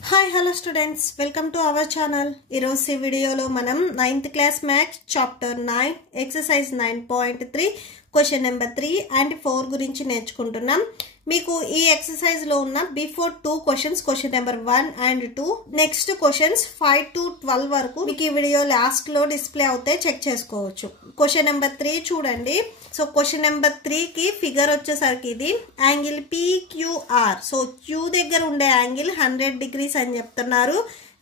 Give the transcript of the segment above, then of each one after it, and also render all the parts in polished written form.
Hi, hello students. Welcome to our channel. Ee video lo manam 9th class maths chapter 9 exercise 9.3 question number 3 and 4 గురించి నేర్చుకుంటున్నాం. మీకు ఈ exercise లో ఉన్న before 2 questions question number 1 and 2 next questions 5 to 12 వరకు మీకు ఈ video last లో డిస్ప్లే అవుతాయి, చెక్ చేసుకోవచ్చు. క్వశ్చన్ నెంబర్ 3 చూడండి. సో క్వశ్చన్ నెంబర్ 3 కి ఫిగర్ వచ్చేసరికి ఇది యాంగిల్ PQR. సో Q దగ్గర ఉండే యాంగిల్ 100 degrees అని చెప్తున్నారు.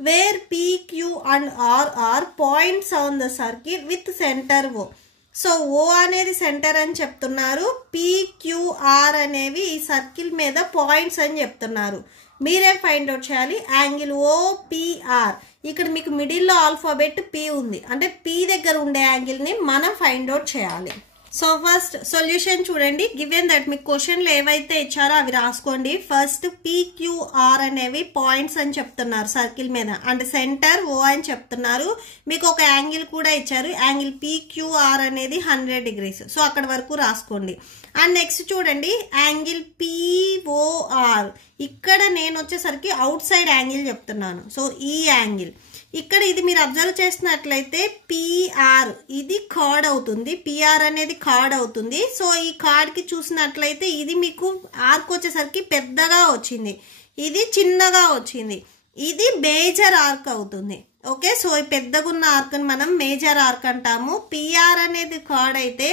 Where PQ and R are points on the circle with center O. So O అనేది సెంటర్ అని చెప్తున్నారు, PQR అనేవి ఈ సర్కిల్ మీద పాయింట్స్ అని చెప్తున్నారు. మీరే ఫైండ్ అవుట్ చేయాలి యాంగిల్ OPR. ఇక్కడ మీకు మిడిల్లో ఆల్ఫాబెట్ P ఉంది, అంటే P దగ్గర ఉండే యాంగిల్ని మనం ఫైండ్ అవుట్ చేయాలి. సో ఫస్ట్ సొల్యూషన్ చూడండి. గివెన్ దట్ మీకు క్వశ్చన్లు ఏవైతే ఇచ్చారో అవి రాసుకోండి. ఫస్ట్ PQR అనేవి పాయింట్స్ అని చెప్తున్నారు సర్కిల్ మీద, అండ్ సెంటర్ O అని చెప్తున్నారు. మీకు ఒక యాంగిల్ కూడా ఇచ్చారు, యాంగిల్ PQR అనేది 100 degrees. సో అక్కడ వరకు రాసుకోండి. అండ్ నెక్స్ట్ చూడండి యాంగిల్ POR. ఇక్కడ నేను వచ్చేసరికి అవుట్ సైడ్ యాంగిల్ చెప్తున్నాను. సో ఈ యాంగిల్ ఇక్కడ ఇది మీరు అబ్జర్వ్ చేసినట్లయితే PR ఇది కార్డ్ అవుతుంది, PR అనేది కార్డ్ అవుతుంది. సో ఈ కార్డ్ కి చూసినట్లయితే ఇది మీకు ఆర్క్ వచ్చేసరికి పెద్దగా వచ్చింది, ఇది చిన్నగా వచ్చింది, ఇది మేజర్ ఆర్క్ అవుతుంది. ఓకే, సో ఈ పెద్దగా ఉన్న ఆర్క్ ని మనం మేజర్ ఆర్క్ అంటాము. PR అనేది కార్డ్ అయితే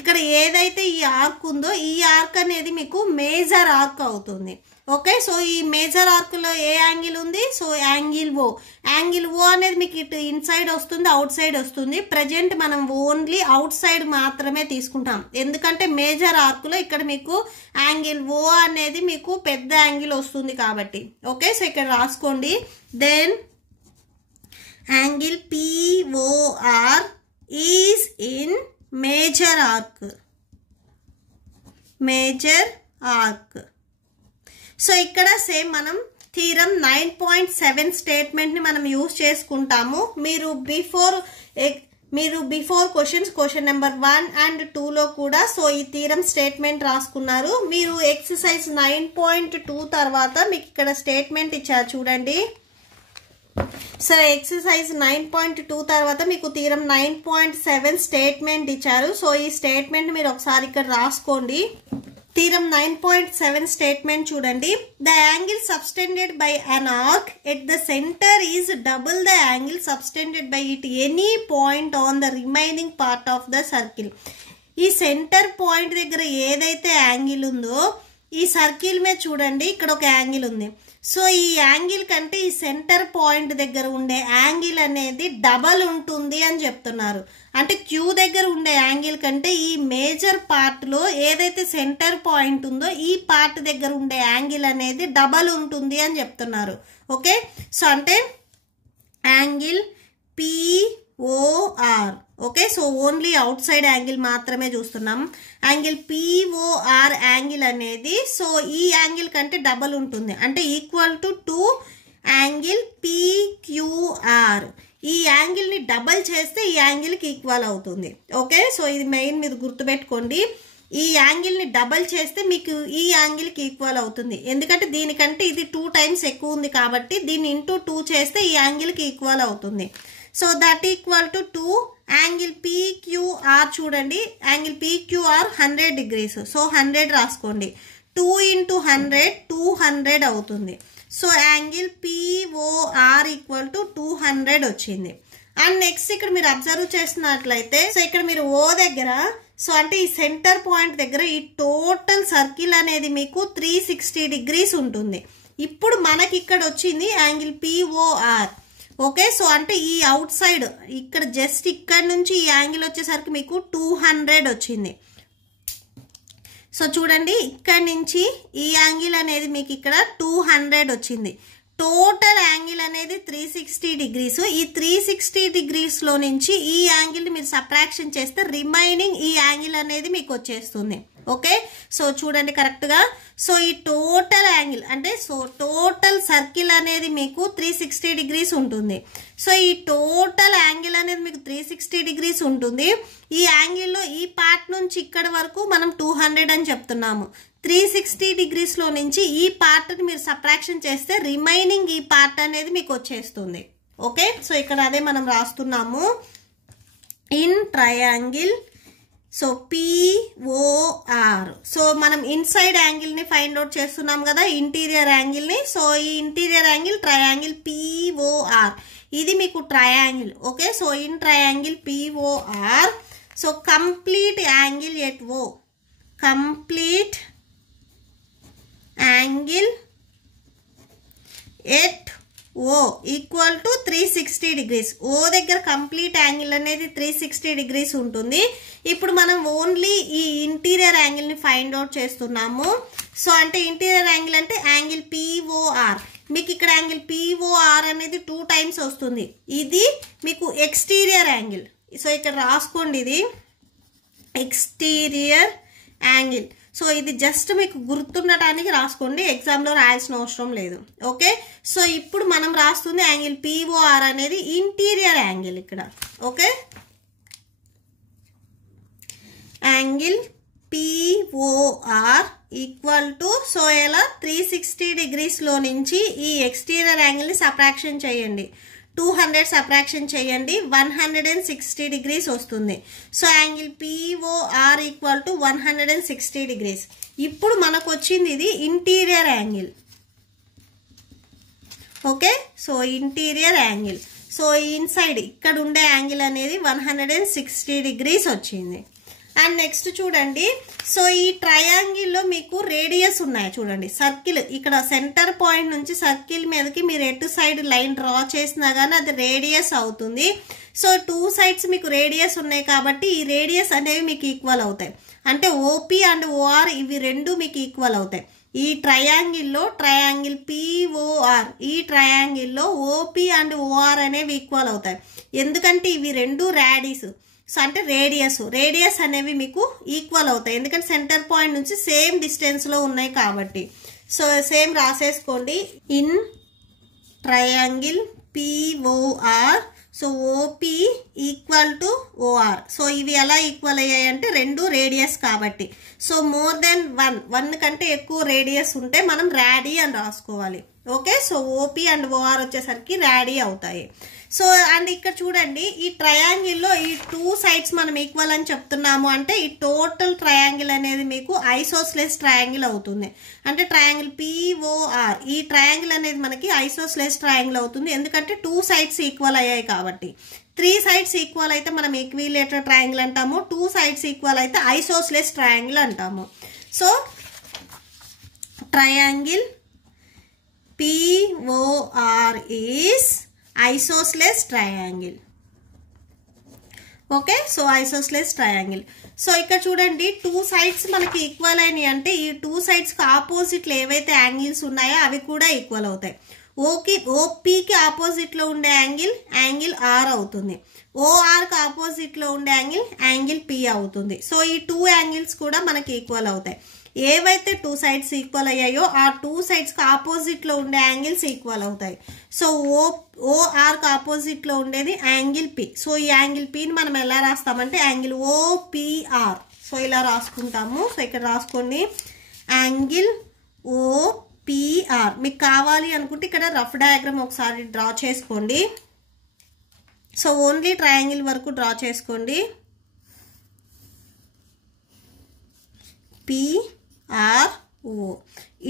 ఇక్కడ ఏదైతే ఈ ఆర్క్ ఉందో ఈ ఆర్క్ అనేది మీకు మేజర్ ఆర్క్ అవుతుంది. ఓకే, సో ఈ మేజర్ ఆర్క్ లో ఏ యాంగిల్ ఉంది? So angle O. Angle O అనేది మీకు ఇటు ఇన్సైడ్ వస్తుంది, అవుట్ సైడ్ వస్తుంది. ప్రజెంట్ మనం ఓన్లీ అవుట్ సైడ్ మాత్రమే తీసుకుంటాం, ఎందుకంటే మేజర్ ఆర్క్ లో ఇక్కడ మీకు యాంగిల్ O అనేది మీకు పెద్ద యాంగిల్ వస్తుంది కాబట్టి. ఓకే, సో ఇక్కడ రాసుకోండి. Then angle POR is in major arc. Major arc. So ఇక్కడ సేమ్ మనం థీరం 9.7 స్టేట్మెంట్ ని మనం యూజ్ చేసుకుంటాము. మీరు బిఫోర్ క్వశ్చన్ నెంబర్ 1 అండ్ 2 లో కూడా సో ఈ థీరం స్టేట్మెంట్ రాసుకున్నారు. మీరు ఎక్సర్సైజ్ 9.2 తర్వాత మీకు ఇక్కడ స్టేట్మెంట్ ఇచ్చారు చూడండి. సో ఎక్సర్సైజ్ 9.2 తర్వాత మీకు థీరం 9.7 స్టేట్మెంట్ ఇచ్చారు. సో ఈ స్టేట్మెంట్ మీరు ఒకసారి ఇక్కడ రాసుకోండి. థీరం 9.7 స్టేట్మెంట్ చూడండి. The angle subtended by an arc at the centre is double the angle subtended by it any point on the remaining part of the circle. ఈ centre point దగ్గర ఏదైతే angle ఉందో ఈ సర్కిల్ మీద చూడండి ఇక్కడ ఒక యాంగిల్ ఉంది. సో ఈ యాంగిల్ కంటే ఈ సెంటర్ పాయింట్ దగ్గర ఉండే యాంగిల్ అనేది డబల్ ఉంటుంది అని చెప్తున్నారు. అంటే Q దగ్గర ఉండే యాంగిల్ కంటే ఈ మేజర్ పార్ట్ లో ఏదైతే సెంటర్ పాయింట్ ఉందో ఈ పార్ట్ దగ్గర ఉండే యాంగిల్ అనేది డబల్ ఉంటుంది అని చెప్తున్నారు. ఓకే, సో అంటే angle POR. Okay, so only out side angle మాత్రమే చూస్తున్నాం. యాంగిల్ POR యాంగిల్ అనేది సో ఈ యాంగిల్ కంటే డబల్ ఉంటుంది, అంటే ఈక్వల్ టు యాంగిల్ PQR. ఈ యాంగిల్ ని డబల్ చేస్తే ఈ యాంగిల్ కి ఈక్వల్ అవుతుంది. ఓకే, సో ఇది మెయిన్ మీరు గుర్తుపెట్టుకోండి. ఈ యాంగిల్ ని డబల్ చేస్తే మీకు ఈ యాంగిల్ కి ఈక్వల్ అవుతుంది, ఎందుకంటే దీనికంటే ఇది 2 times ఎక్కువ ఉంది కాబట్టి దీన్ని ఇంటూ 2 చేస్తే ఈ యాంగిల్ కి ఈక్వల్ అవుతుంది. So that equal to angle PQR చూడండి. Angle PQR 100 degrees. సో 100 రాసుకోండి. 2 into 100 200 అవుతుంది. So angle POR equal to 200 వచ్చింది. అండ్ నెక్స్ట్ ఇక్కడ మీరు అబ్జర్వ్ చేస్తున్నట్లయితే సో ఇక్కడ మీరు O దగ్గర సో అంటే ఈ సెంటర్ పాయింట్ దగ్గర ఈ టోటల్ సర్కిల్ అనేది మీకు 360 degrees ఉంటుంది. ఇప్పుడు మనకి ఇక్కడ వచ్చింది యాంగిల్ POR. ఓకే, సో అంటే ఈ అవుట్ సైడ్ ఇక్కడ జస్ట్ ఇక్కడ నుంచి ఈ యాంగిల్ వచ్చేసరికి మీకు 200 వచ్చింది. సో చూడండి ఇక్కడ నుంచి ఈ యాంగిల్ అనేది మీకు ఇక్కడ 200 వచ్చింది. టోటల్ యాంగిల్ అనేది 360 degrees. ఈ 360 degrees లో నుంచి ఈ యాంగిల్ మీరు సబ్ట్రాక్షన్ చేస్తే రిమైనింగ్ ఈ యాంగిల్ అనేది మీకు వచ్చేస్తుంది. ఓకే, సో చూడండి కరెక్ట్ గా. సో ఈ టోటల్ యాంగిల్ అంటే సో టోటల్ సర్కిల్ అనేది మీకు 360 degrees ఉంటుంది. సో ఈ టోటల్ యాంగిల్ అనేది మీకు 360 degrees ఉంటుంది. ఈ యాంగిల్లో ఈ పార్ట్ నుంచి ఇక్కడ వరకు మనం 200 అని చెప్తున్నాము. 360 డిగ్రీస్లో నుంచి ఈ పార్ట్ని మీరు సబ్ట్రాక్షన్ చేస్తే రిమైనింగ్ ఈ పార్ట్ అనేది మీకు వచ్చేస్తుంది. ఓకే, సో ఇక్కడ అదే మనం రాస్తున్నాము. In triangle, so POR, so మనం ఇన్సైడ్ యాంగిల్ని ఫైండ్ అవుట్ చేస్తున్నాం కదా, ఇంటీరియర్ యాంగిల్ని. సో ఈ ఇంటీరియర్ యాంగిల్ ట్రయాంగిల్ POR, ఇది మీకు triangle. Okay, so in triangle POR, so complete angle at O, complete angle at O equal to 360 degrees. O దగ్గర complete angle అనేది 360 degrees ఉంటుంది. ఇప్పుడు మనం ఓన్లీ ఈ ఇంటీరియర్ యాంగిల్ని ఫైండ్ అవుట్ చేస్తున్నాము. సో అంటే ఇంటీరియర్ యాంగిల్ అంటే యాంగిల్ POR. మీకు ఇక్కడ యాంగిల్ POR అనేది 2 టైమ్స్ వస్తుంది. ఇది మీకు ఎక్స్టీరియర్ యాంగిల్. సో ఇక్కడ రాసుకోండి, ఇది ఎక్స్టీరియర్ యాంగిల్. సో ఇది జస్ట్ మీకు గుర్తుండటానికి రాసుకోండి, ఎగ్జామ్లో రాయాల్సిన అవసరం లేదు. ఓకే, సో ఇప్పుడు మనం రాస్తుంది యాంగిల్ POR అనేది ఇంటీరియర్ యాంగిల్ ఇక్కడ. Okay, angle POR equal to, so ఎలా 360 డిగ్రీస్లో నుంచి ఈ ఎక్స్టీరియర్ యాంగిల్ని సబ్ట్రాక్షన్ చేయండి. 200 సబ్ట్రాక్షన్ చేయండి, 160 డిగ్రీస్ వస్తుంది. So angle POR equal to 160 degrees. ఇప్పుడు మనకు వచ్చింది ఇది interior angle. Okay, so interior angle. So inside ఇక్కడ ఉండే యాంగిల్ అనేది 160 డిగ్రీస్ వచ్చింది. అండ్ నెక్స్ట్ చూడండి, సో ఈ ట్రయాంగిల్లో మీకు రేడియస్ ఉన్నాయి చూడండి. సర్కిల్ ఇక్కడ సెంటర్ పాయింట్ నుంచి సర్కిల్ మీదకి మీరు ఎటు సైడ్ లైన్ డ్రా చేసినా కానీ అది రేడియస్ అవుతుంది. సో 2 సైడ్స్ మీకు రేడియస్ ఉన్నాయి కాబట్టి ఈ రేడియస్ అనేవి మీకు ఈక్వల్ అవుతాయి. అంటే OP అండ్ OR ఇవి రెండు మీకు ఈక్వల్ అవుతాయి. ఈ ట్రయాంగిల్లో ట్రయాంగిల్ POR, ఈ ట్రయాంగిల్లో OP అండ్ OR అనేవి ఈక్వల్ అవుతాయి. ఎందుకంటే ఇవి రెండు రాడియస్, సో అంటే రేడియస్ అనేవి మీకు ఈక్వల్ అవుతాయి. ఎందుకంటే సెంటర్ పాయింట్ నుంచి సేమ్ డిస్టెన్స్లో ఉన్నాయి కాబట్టి. సో సేమ్ రాసేసుకోండి. In triangle POR, so OP equal to OR. So ఇవి ఎలా ఈక్వల్ అయ్యాయి అంటే రెండు రేడియస్ కాబట్టి. సో మోర్ దెన్ 1 కంటే ఎక్కువ రేడియస్ ఉంటే మనం రాడీ అని రాసుకోవాలి. Okay, so OP and OR వచ్చేసరికి రాడీ అవుతాయి. సో అండ్ ఇక్కడ చూడండి, ఈ ట్రయాంగిల్లో ఈ 2 సైడ్స్ మనం ఈక్వల్ అని చెప్తున్నాము అంటే ఈ టోటల్ ట్రయాంగిల్ అనేది మీకు ఐసోస్లెస్ ట్రయాంగిల్ అవుతుంది. అంటే ట్రయాంగిల్ POR, ఈ ట్రయాంగిల్ అనేది మనకి ఐసోస్లెస్ ట్రయాంగిల్ అవుతుంది. ఎందుకంటే 2 సైడ్స్ ఈక్వల్ అయ్యాయి కాబట్టి. 3 సైడ్స్ ఈక్వల్ అయితే మనం ఈక్విలేటరల్ ట్రయాంగిల్ అంటాము. 2 సైడ్స్ ఈక్వల్ అయితే ఐసోస్లెస్ ట్రయాంగిల్ అంటాము. So triangle POR is isosceles triangle. Okay, so isosceles triangle. So ఇక్కడ చూడండి, 2 సైడ్స్ మనకి ఈక్వల్ అయినాయి అంటే ఈ 2 సైడ్స్కి ఆపోజిట్లు ఏవైతే యాంగిల్స్ ఉన్నాయో అవి కూడా ఈక్వల్ అవుతాయి. OPకి ఆపోజిట్లో ఉండే యాంగిల్ R అవుతుంది. ORకి ఆపోజిట్లో ఉండే యాంగిల్ P అవుతుంది. సో ఈ 2 యాంగిల్స్ కూడా మనకి ఈక్వల్ అవుతాయి. ఏవైతే 2 సైడ్స్ ఈక్వల్ అయ్యాయో ఆ 2 సైడ్స్కి ఆపోజిట్లో ఉండే యాంగిల్స్ ఈక్వల్ అవుతాయి. సో ORకి ఆపోజిట్లో ఉండేది యాంగిల్ P. సో ఈ యాంగిల్ Pని మనం ఎలా రాస్తామంటే యాంగిల్ OPR. సో ఇలా రాసుకుంటాము. సో ఇక్కడ రాసుకోండి యాంగిల్ OPR. మీకు కావాలి అనుకుంటే ఇక్కడ రఫ్ డయాగ్రామ్ ఒకసారి డ్రా చేసుకోండి. సో ఓన్లీ ట్రయాంగిల్ వరకు డ్రా చేసుకోండి. PRO,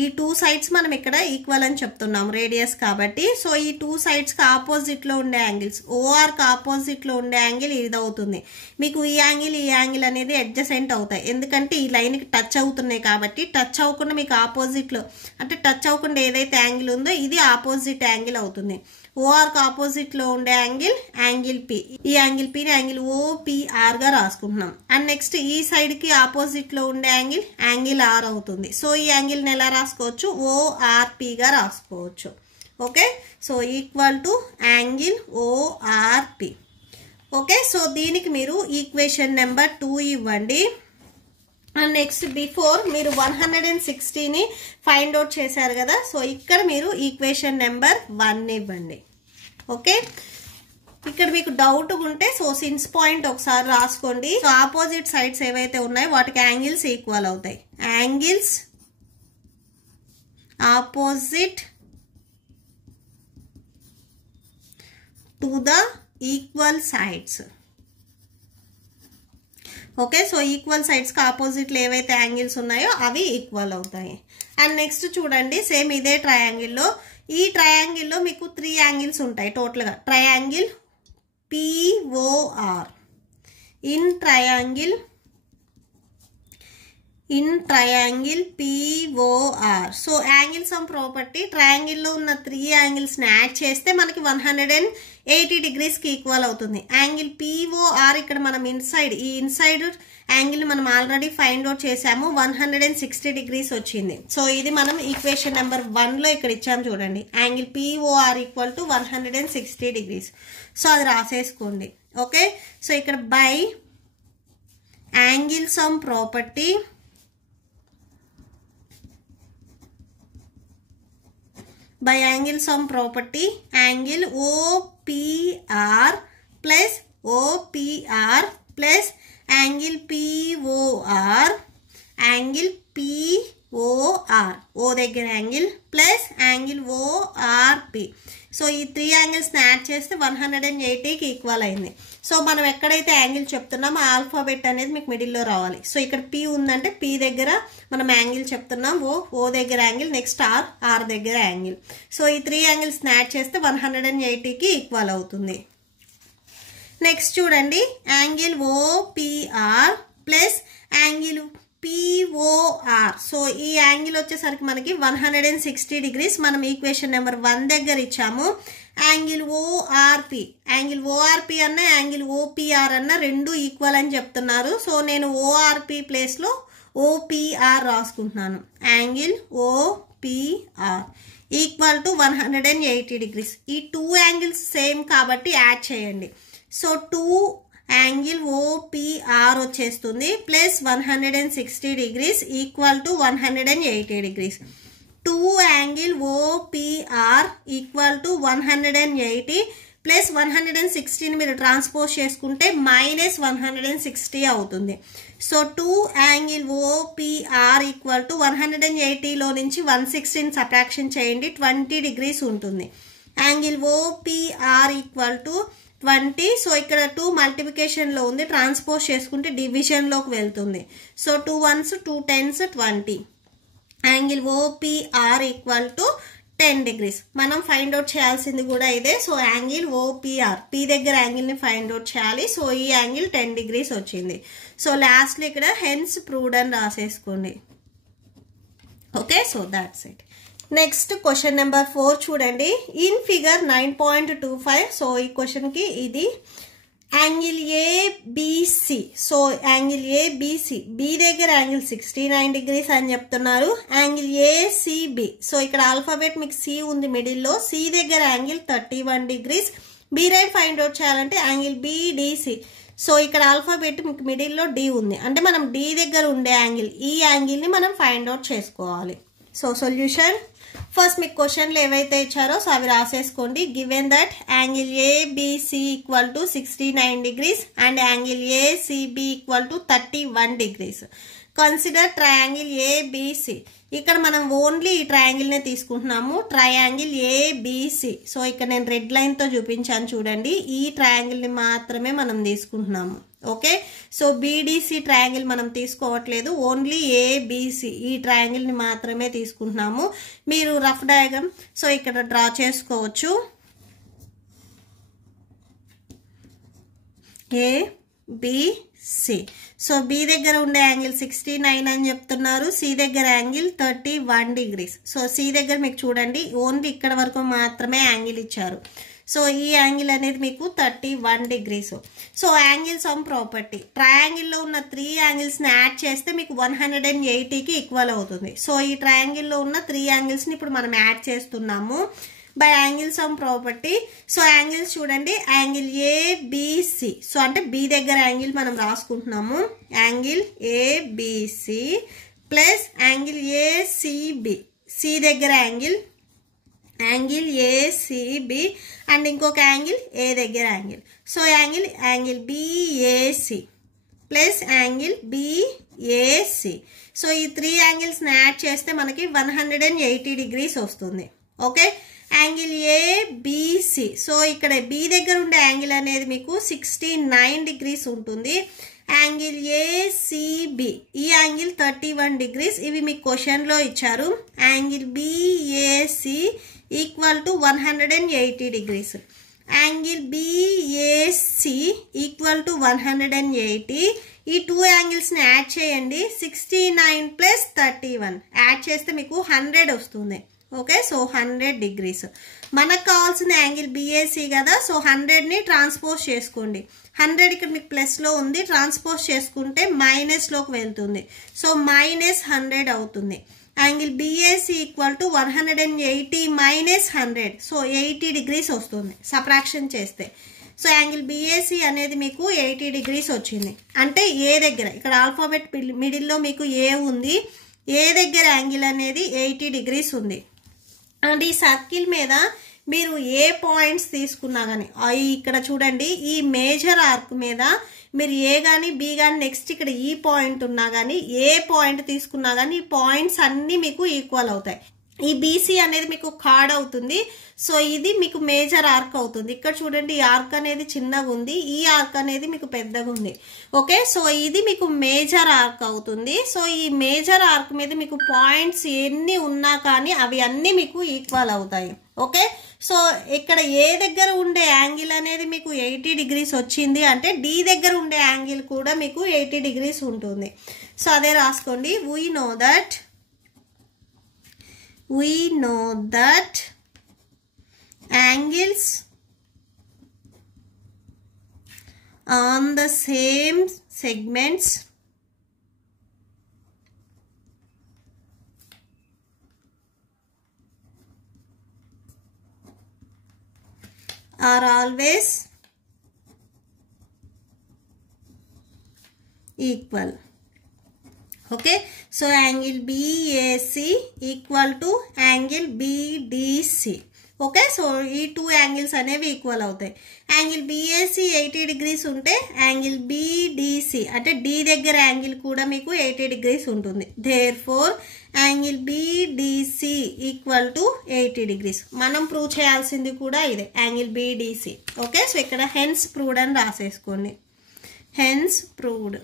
ఈ 2 సైడ్స్ మనం ఇక్కడ ఈక్వల్ అని చెప్తున్నాం రేడియస్ కాబట్టి. సో ఈ 2 సైడ్స్కి ఆపోజిట్లో ఉండే యాంగిల్స్, ORకి ఆపోజిట్లో ఉండే యాంగిల్ ఇది అవుతుంది. మీకు ఈ యాంగిల్ అనేది అడ్జసెంట్ అవుతాయి. ఎందుకంటే ఈ లైన్కి టచ్ అవుతున్నాయి కాబట్టి. టచ్ అవ్వకుండా మీకు ఆపోజిట్లో అంటే టచ్ అవ్వకుండా ఏదైతే యాంగిల్ ఉందో ఇది ఆపోజిట్ యాంగిల్ అవుతుంది. ORకి ఆపోజిట్లో ఉండే యాంగిల్ P. ఈ యాంగిల్ Pని యాంగిల్ OPR గా రాసుకుంటున్నాం. అండ్ నెక్స్ట్ ఈ సైడ్కి ఆపోజిట్లో ఉండే యాంగిల్ R అవుతుంది. సో ఈ యాంగిల్ని ఎలా రాసుకోవచ్చు? ORP గా రాసుకోవచ్చు. Okay, so equal to angle ORP. Okay, so దీనికి మీరు ఈక్వేషన్ నెంబర్ 2 ఇవ్వండి. అండ్ నెక్స్ట్ బిఫోర్ మీరు 160ని ఫైండ్ అవుట్ చేశారు కదా, సో ఇక్కడ మీరు ఈక్వేషన్ నెంబర్ 1 ఇవ్వండి. ఓకే, ఇక్కడ మీకు డౌట్ ఉంటే సో సిన్స్ పాయింట్ ఒకసారి రాసుకోండి. సో ఆపోజిట్ సైడ్స్ ఏవైతే ఉన్నాయో వాటికి యాంగిల్స్ ఈక్వల్ అవుతాయి. Angles opposite to the equal sides. Okay, so equal సైడ్స్కి ఆపోజిట్లో ఏవైతే యాంగిల్స్ ఉన్నాయో అవి ఈక్వల్ అవుతాయి. అండ్ నెక్స్ట్ చూడండి, సేమ్ ఇదే ట్రయాంగిల్లో, ఈ ట్రయాంగిల్లో మీకు 3 యాంగిల్స్ ఉంటాయి టోటల్గా. Triangle POR, in triangle POR. So angle sum property, ట్రయాంగిల్లో ఉన్న 3 యాంగిల్స్ని యాడ్ చేస్తే మనకి 180 డిగ్రీస్కి ఈక్వల్ అవుతుంది. యాంగిల్ POR ఇక్కడ మనం ఈ ఇన్సైడ్ యాంగిల్ మనం ఆల్రెడీ ఫైండ్ అవుట్ చేసాము, 160 డిగ్రీస్ వచ్చింది. సో ఇది మనం ఈక్వేషన్ నెంబర్ 1లో ఇక్కడ ఇచ్చాము చూడండి. Angle POR equal to 160 degrees. So అది రాసేసుకోండి. ఓకే, సో ఇక్కడ by angle sum property angle OPR plus OPR plus angle POR, angle POR, O దగ్గర angle plus angle ORP. So ఈ 3 యాంగిల్స్ని యాడ్ చేస్తే 180కి ఈక్వల్ అయింది. సో మనం ఎక్కడైతే యాంగిల్ చెప్తున్నామో ఆల్ఫాబెట్ అనేది మీకు మిడిల్లో రావాలి. సో ఇక్కడ P ఉందంటే P దగ్గర మనం యాంగిల్ చెప్తున్నాం, O దగ్గర యాంగిల్, నెక్స్ట్ R దగ్గర యాంగిల్. సో ఈ 3 యాంగిల్స్ని యాడ్ చేస్తే 180కి ఈక్వల్ అవుతుంది. నెక్స్ట్ చూడండి, angle OPR plus angle POR. So ఈ యాంగిల్ వచ్చేసరికి మనకి 160 డిగ్రీస్ మనం ఈక్వేషన్ నెంబర్ 1 దగ్గర ఇచ్చాము. యాంగిల్ ORP అన్న యాంగిల్ OPR అన్న రెండు ఈక్వల్ అని చెప్తున్నారు. సో నేను ORP ప్లేస్లో OPR రాసుకుంటున్నాను. Angle OPR equal to 180 degrees. ఈ 2 యాంగిల్స్ సేమ్ కాబట్టి యాడ్ చేయండి. సో 2 యాంగిల్ OPR వచ్చేస్తుంది plus 160 degrees equal to 180 degrees. 2 angle OPR equal to 180 plus 160ని మీరు ట్రాన్స్పోజ్ చేసుకుంటే మైనస్ 160 అవుతుంది. So 2 angle OPR equal to 180లో నుంచి 160ని సబ్ట్రాక్షన్ చేయండి, 20 డిగ్రీస్ ఉంటుంది. Angle OPR equal to 20. So ఇక్కడ 2 మల్టిప్లికేషన్లో ఉంది, ట్రాన్స్పోజ్ చేసుకుంటే డివిజన్లోకి వెళ్తుంది. So 2 1s 2 10s 20. Angle OPR equal to 10 degrees. మనం ఫైండ్ అవుట్ చేయాల్సింది కూడా ఇదే. సో యాంగిల్ OPR, P దగ్గర యాంగిల్ని ఫైండ్ అవుట్ చేయాలి. సో ఈ యాంగిల్ 10 డిగ్రీస్ వచ్చింది. సో లాస్ట్లో ఇక్కడ హెన్స్ ప్రూవ్డ్ అని రాసేసుకోండి. Okay, so that's it. Next question number 4 చూడండి. In figure 9.25. సో ఈ క్వశ్చన్కి ఇది angle ABC. So angle ABC, B దగ్గర యాంగిల్ 69 డిగ్రీస్ అని చెప్తున్నారు. యాంగిల్ ACB, సో ఇక్కడ ఆల్ఫాబెట్ మీకు C ఉంది మిడిల్లో, C దగ్గర angle 31 degrees. B right find out చేయాలంటే యాంగిల్ BDC. సో ఇక్కడ ఆల్ఫాబెట్ మీకు మిడిల్లో D ఉంది, అంటే మనం D దగ్గర ఉండే యాంగిల్, ఈ యాంగిల్ని మనం ఫైండ్ అవుట్ చేసుకోవాలి. సో సొల్యూషన్, ఫస్ట్ మీకు క్వశ్చన్లు ఏవైతే ఇచ్చారో సో అవి రాసేసుకోండి. Given that angle ABC equal to 69 degrees and angle ACB equal to 31 degrees. Consider triangle ABC. ఇక్కడ మనం ఓన్లీ ఈ ట్రయాంగిల్నే తీసుకుంటున్నాము, ట్రయాంగిల్ ABC. సో ఇక్కడ నేను రెడ్ లైన్తో చూపించాను చూడండి, ఈ ట్రయాంగిల్ని మాత్రమే మనం తీసుకుంటున్నాము. ఓకే, సో BDC ట్రయాంగిల్ మనం తీసుకోవట్లేదు, ఓన్లీ ABC ఈ ట్రయాంగిల్ని మాత్రమే తీసుకుంటున్నాము. మీరు రఫ్ డయాగ్రామ్ సో ఇక్కడ డ్రా చేసుకోవచ్చు. ABC. సో B దగ్గర ఉండే యాంగిల్ 69 అని చెప్తున్నారు, C దగ్గర యాంగిల్ 31 డిగ్రీస్. సో C దగ్గర మీకు చూడండి ఓన్లీ ఇక్కడ వరకు మాత్రమే యాంగిల్ ఇచ్చారు. సో ఈ యాంగిల్ అనేది మీకు 31 degrees. So angle sum property, ట్రయాంగిల్లో ఉన్న 3 యాంగిల్స్ని యాడ్ చేస్తే మీకు 180కి ఈక్వల్ అవుతుంది. సో ఈ ట్రయాంగిల్లో ఉన్న 3 యాంగిల్స్ని ఇప్పుడు మనం యాడ్ చేస్తున్నాము by angle sum property. So angles చూడండి, యాంగిల్ ABC. సో అంటే B దగ్గర యాంగిల్ మనం రాసుకుంటున్నాము, angle ABC plus angle ACB, C దగ్గర యాంగిల్ ACB అండ్ ఇంకొక యాంగిల్ A దగ్గర angle. So angle BAC plus angle BAC. So ఈ 3 యాంగిల్స్ని యాడ్ చేస్తే మనకి 180 డిగ్రీస్ వస్తుంది. Okay, angle ABC. సో ఇక్కడ బి దగ్గర ఉండే యాంగిల్ అనేది మీకు 69 డిగ్రీస్ ఉంటుంది. యాంగిల్ ఏసిబి, ఈ యాంగిల్ 31 డిగ్రీస్. ఇవి మీకు క్వశ్చన్లో ఇచ్చారు. Angle BAC equal to 180 degrees. Angle BAC equal to 180. ఈ 2 యాంగిల్స్ని యాడ్ చేయండి. 69 ప్లస్ 31 యాడ్ చేస్తే మీకు 100 వస్తుంది. Okay, so 100 degrees. మనకు కావాల్సిన యాంగిల్ బిఏసి కదా, సో 100ని ట్రాన్స్పోజ్ చేసుకోండి. 100 ఇక్కడ మీకు ప్లస్లో ఉంది, ట్రాన్స్పోజ్ చేసుకుంటే మైనస్లోకి వెళ్తుంది. సో -100 అవుతుంది. Angle BAC equal to 180 minus 100. So 80 degrees వస్తుంది సబ్ట్రాక్షన్ చేస్తే. సో యాంగిల్ బిఏసి అనేది మీకు 80 డిగ్రీస్ వచ్చింది. అంటే ఏ దగ్గర, ఇక్కడ ఆల్ఫాబెట్ మిడిల్లో మీకు ఏ ఉంది, ఏ దగ్గర యాంగిల్ అనేది 80 డిగ్రీస్ ఉంది. అండ్ ఈ సర్కిల్ మీద మీరు ఏ పాయింట్స్ తీసుకున్నా కానీ, ఇక్కడ చూడండి ఈ మేజర్ ఆర్క్ మీద మీరు ఏ కానీ బి కానీ నెక్స్ట్ ఇక్కడ ఈ పాయింట్ ఉన్నా కానీ ఏ పాయింట్ తీసుకున్నా కానీ ఈ పాయింట్స్ అన్నీ మీకు ఈక్వల్ అవుతాయి. ఈ బీసీ అనేది మీకు కార్డ్ అవుతుంది. సో ఇది మీకు మేజర్ ఆర్క్ అవుతుంది. ఇక్కడ చూడండి ఈ ఆర్క్ అనేది చిన్నగా ఉంది, ఈ ఆర్క్ అనేది మీకు పెద్దగా ఉంది. ఓకే, సో ఇది మీకు మేజర్ ఆర్క్ అవుతుంది. సో ఈ మేజర్ ఆర్క్ మీద మీకు పాయింట్స్ ఎన్ని ఉన్నా కానీ అవి అన్నీ మీకు ఈక్వల్ అవుతాయి. ఓకే, సో ఇక్కడ ఏ దగ్గర ఉండే యాంగిల్ అనేది మీకు 80 డిగ్రీస్ వచ్చింది అంటే డి దగ్గర ఉండే యాంగిల్ కూడా మీకు 80 డిగ్రీస్ ఉంటుంది. సో అదే రాసుకోండి. we know that angles on the same segments are always equal. Okay, so angle BAC equal to angle BDC. Okay, so ఈ 2 యాంగిల్స్ అనేవి ఈక్వల్ అవుతాయి. యాంగిల్ బిఏసి 80 డిగ్రీస్ ఉంటే యాంగిల్ బిడిసి అంటే డి దగ్గర angle కూడా మీకు 80 డిగ్రీస్ ఉంటుంది. Therefore angle BDC equal to 80 degrees. మనం ప్రూవ్ చేయాల్సింది కూడా ఇదే, యాంగిల్ బిడిసి. ఓకే, సో ఇక్కడ హెన్స్ ప్రూవ్డ్ అని రాసేసుకోండి. Hence proved.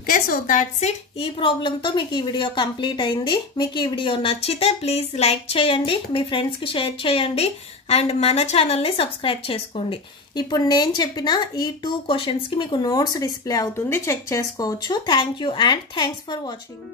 Okay, so that's it. ఈ ప్రాబ్లంతో మీకు ఈ వీడియో కంప్లీట్ అయింది. మీకు ఈ వీడియో నచ్చితే ప్లీజ్ లైక్ చేయండి, మీ ఫ్రెండ్స్కి షేర్ చేయండి, అండ్ మన ఛానల్ని సబ్స్క్రైబ్ చేసుకోండి. ఇప్పుడు నేను చెప్పిన ఈ 2 క్వశ్చన్స్కి మీకు నోట్స్ డిస్ప్లే అవుతుంది, చెక్ చేసుకోవచ్చు. Thank you and thanks for watching.